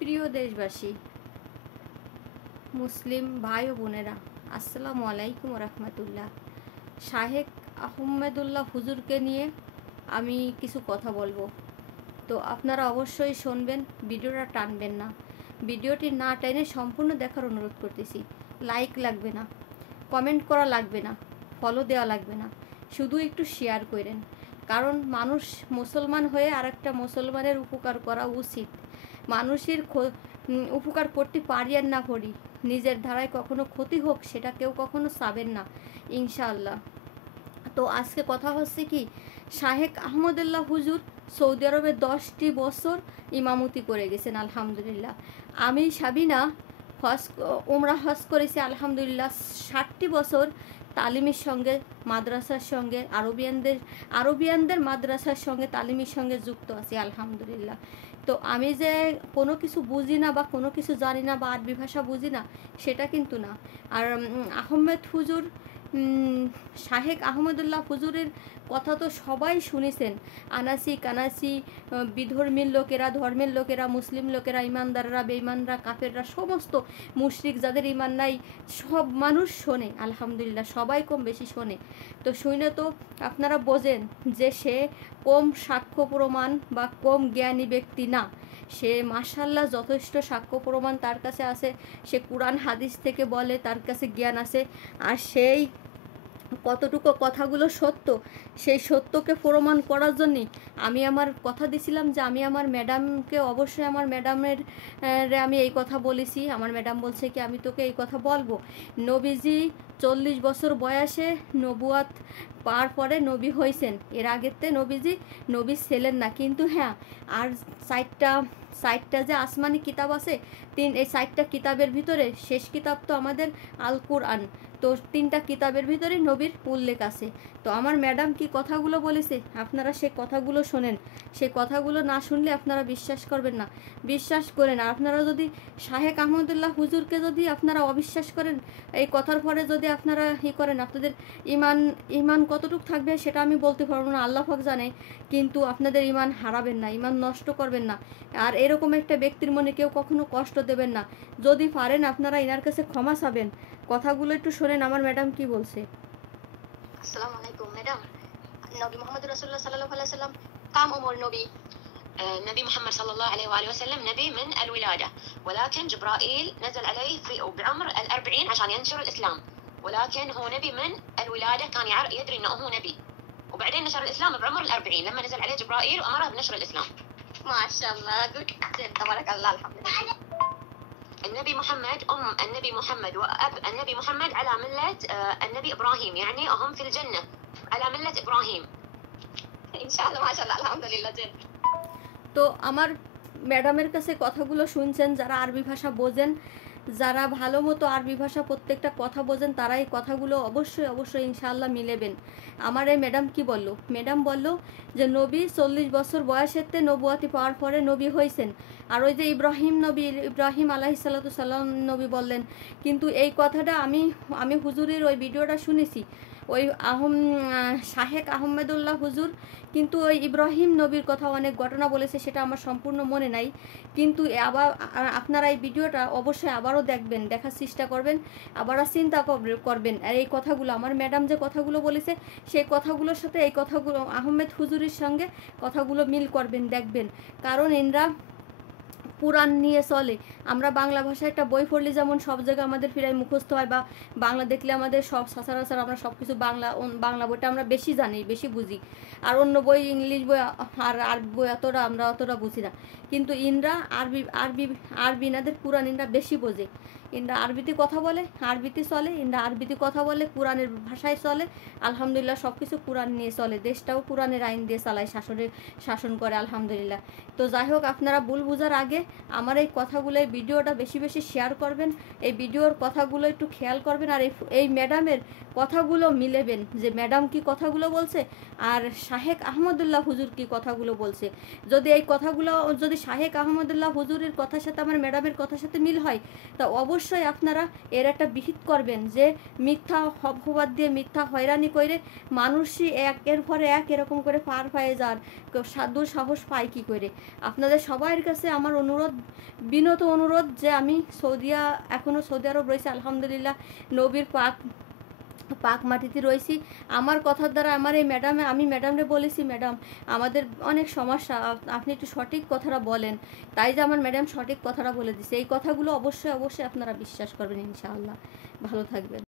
প্রিয় দেশবাসী, মুসলিম ভাই ও বোনেরা, আসসালামু আলাইকুম রহমতুল্লাহ। শাহেক আহমেদুল্লাহ হুজুরকে নিয়ে আমি কিছু কথা বলবো, তো আপনারা অবশ্যই শুনবেন, ভিডিওটা টানবেন না। ভিডিওটি না টেনে সম্পূর্ণ দেখার অনুরোধ করতেছি। লাইক লাগবে না, কমেন্ট করা লাগবে না, ফলো দেওয়া লাগবে না, শুধু একটু শেয়ার করেন। কারণ মানুষ মুসলমান হয়ে আর একটা মুসলমানের উপকার করা উচিত। মানুষের উপকার করতে পারি আর না করি, নিজের ধারায় কখনো ক্ষতি হোক সেটা কেউ কখনো চাবেন না, ইনশাআল্লাহ। তো আজকে কথা হচ্ছে কি, শাহেক আহমদুল্লাহ হুজুর সৌদি আরবে 10টি বছর ইমামতি করে গেছেন, আলহামদুলিল্লাহ। আমি সাবিনা উমরা হজ করেছি, আলহামদুলিল্লাহ। 60টি বছর তালিমের সঙ্গে, মাদ্রাসার সঙ্গে, আরবিয়ানদের মাদ্রাসার সঙ্গে, তালিমের সঙ্গে যুক্ত আছি, আলহামদুলিল্লাহ। তো আমি যে কোনো কিছু বুঝি না বা কোনো কিছু জানি না বা আরবি ভাষা বুঝি না, সেটা কিন্তু না। আর আহমেদ হুজুর, শাহেক আহমদুল্লাহ হুজুরের কথা তো সবাই শুনেছেন। আনাসি কানাসি, বিধর্মীর লোকেরা, ধর্মের লোকেরা, মুসলিম লোকেরা, ইমানদাররা, বেঈমানরা, কাফেররা, সমস্ত মুশরিক যাদের ইমান নাই, সব মানুষ শোনে, আলহামদুলিল্লাহ, সবাই কম বেশি শোনে। তো শুনে তো আপনারা বোঝেন যে সে কম সাক্ষ্য প্রমাণ বা কম জ্ঞানী ব্যক্তি না। সে মাশাআল্লাহ যথেষ্ট সাক্ষ্য প্রমাণ তার কাছে আছে। সে কুরআন হাদিস থেকে বলে, তার কাছে জ্ঞান আছে। আর সেই কতটুকু কথাগুলো সত্য, সেই সত্যকে প্রমাণ করার জন্যে আমি আমার কথা দিছিলাম যে আমি আমার ম্যাডামকে, অবশ্যই আমার ম্যাডামের আমি এই কথা বলেছি। আমার ম্যাডাম বলছে কি, আমি তোকে এই কথা বলবো। নবীজি 40 বছর বয়সে নবুয়াত পার পরে নবী হয়েছেন। এর আগেতে নবীজি নবী ছিলেন না, কিন্তু হ্যাঁ, আর সাইটটা যে আসমানি কিতাব আছে, এই 4টা কিতাবের ভিতরে শেষ কিতাব তো আমাদের আল কুরআন। তো 3টা কিতাবের ভিতরে নবীর উল্লেখ আছে। তো আমার ম্যাডাম কি কথাগুলো বলেছে, আপনারা সে কথাগুলো শোনেন। সে কথাগুলো না শুনলে আপনারা বিশ্বাস করবেন না। বিশ্বাস করেন। আর আপনারা যদি শাহেক আহমদুল্লাহ হুজুরকে যদি আপনারা অবিশ্বাস করেন, এই কথার পরে যদি আপনারা করেন, আপনাদের ইমান কতটুকু থাকবে সেটা আমি বলতে পারবো না, আল্লাহ পাক জানে। কিন্তু আপনাদের ইমান হারাবেন না, ইমান নষ্ট করবেন না। আর এরকম একটা ব্যক্তির মনে কেউ কখনো কষ্ট দেবেন না। যদি পারেন আপনারা এনার কাছে ক্ষমা চাবেন। কথাগুলো একটু শোনেন আমার ম্যাডাম কি বলছে। আসসালামু আলাইকুম ম্যাডাম। নবী মুহাম্মদ রাসূলুল্লাহ সাল্লাল্লাহু আলাইহি ওয়াসাল্লাম كم عمر نبي؟ نبي محمد صلى الله عليه وآله وسلم نبي من الولادة، ولكن جبرائيل نزل عليه في بعمر 40 عشان ينشر الإسلام، ولكن هو نبي من الولادة، كان يدري أنه هو نبي، وبعدين نشر الإسلام بعمر 40 لما نزل عليه جبرائيل وأمره بنشر الإسلام. ما شاء الله، قلت تبارك الله، الحمد لله. النبي محمد النبي محمد وأب النبي محمد على ملة النبي إبراهيم، يعني هم في الجنة على ملة إبراهيم إن شاء الله. ما شاء الله، الحمد لله. جد তো আমার ম্যাডামের কাছে কথাগুলো শুনছেন, যারা আরবি ভাষা বোঝেন, যারা ভালো মতো আরবি ভাষা প্রত্যেকটা কথা বোঝেন, তারা এই কথাগুলো অবশ্যই ইনশাআল্লাহ মিলেবেন। আমার এই ম্যাডাম কি বললো, ম্যাডাম বললো যে নবী 40 বছর বয়সেতে নবুয়াতি পাওয়ার পরে নবী হয়েছেন। আর ওই যে ইব্রাহিম আলাইহিসসালাম নবী বললেন। কিন্তু এই কথাটা আমি হুজুরের ওই ভিডিওটা শুনেছি। ওই শাহেক আহমেদুল্লাহ হুজুর কিন্তু ওই ইব্রাহিম নবীর কথা অনেক ঘটনা বলেছে, সেটা আমার সম্পূর্ণ মনে নাই। কিন্তু আবার আপনারা এই ভিডিওটা অবশ্যই আবারও দেখবেন, দেখার চেষ্টা করবেন, আবারও চিন্তা করবেন। আর এই কথাগুলো আমার ম্যাডাম যে কথাগুলো বলেছে, সেই কথাগুলোর সাথে এই কথাগুলো আহমেদ হুজুরের সঙ্গে কথাগুলো মিল করবেন, দেখবেন। কারণ এনরা পুরাণ নিয়ে চলে। আমরা বাংলা ভাষায় একটা বই পড়লে যেমন সব জায়গায় আমাদের ফিরাই মুখস্থ হয়, বা বাংলা দেখলে আমাদের সব সচরাচর আমরা সব কিছু বাংলা বইটা আমরা বেশি জানি, বেশি বুঝি। আর অন্য বই, ইংলিশ বই আর আরবি বই আমরা অতটা বুঝি না। কিন্তু ইনরা আরবি ইনাদের পুরাণ ইনরা বেশি বোঝে। ইনরা আরবিতে কথা বলে, আরবিতে চলে, ইনরা আরবিতে কথা বলে, কোরআনের ভাষায় চলে। আলহামদুলিল্লাহ সব কিছু কোরআন নিয়ে চলে, দেশটাও কোরআনের আইন দিয়ে চালায়, শাসন করে, আলহামদুলিল্লাহ। তো যাই হোক, আপনারা ভুল বোঝার আগে আমার এই কথাগুলো, এই ভিডিওটা বেশি বেশি শেয়ার করবেন, এই ভিডিওর কথাগুলো একটু খেয়াল করবেন। আর এই ম্যাডামের কথাগুলো মিলেবেন, যে ম্যাডাম কি কথাগুলো বলছে আর শাহেক আহমদুল্লাহ হুজুর কি কথাগুলো বলছে। যদি এই কথাগুলো, যদি শাহেক আহমদুল্লাহ হুজুরের কথার সাথে আমার ম্যাডামের কথার সাথে মিল হয়, তা অবশ্যই অবশ্যই আপনারা এর একটা বিহিত করবেন যে মিথ্যা অপবাদ দিয়ে মিথ্যা হয়রানি করে মানুষই একের পরে এক এরকম করে পার পেয়ে যান, দুঃসাহস পায় কী করে। আপনাদের সবার কাছে আমার অনুরোধ, বিনত অনুরোধ, যে আমি এখনও সৌদি আরব রয়েছি আলহামদুলিল্লাহ, নবীর পাক মাটিতে রয়েছি। আমার কথার দ্বারা আমার এই আমি ম্যাডামরে বলেছি, ম্যাডাম আমাদের অনেক সমস্যা, আপনি একটু সঠিক কথাটা বলেন। তাই যে আমার ম্যাডাম সঠিক কথাটা বলে দিছে। এই কথাগুলো অবশ্যই অবশ্যই আপনারা বিশ্বাস করবেন ইনশাআল্লাহ। ভালো থাকবেন।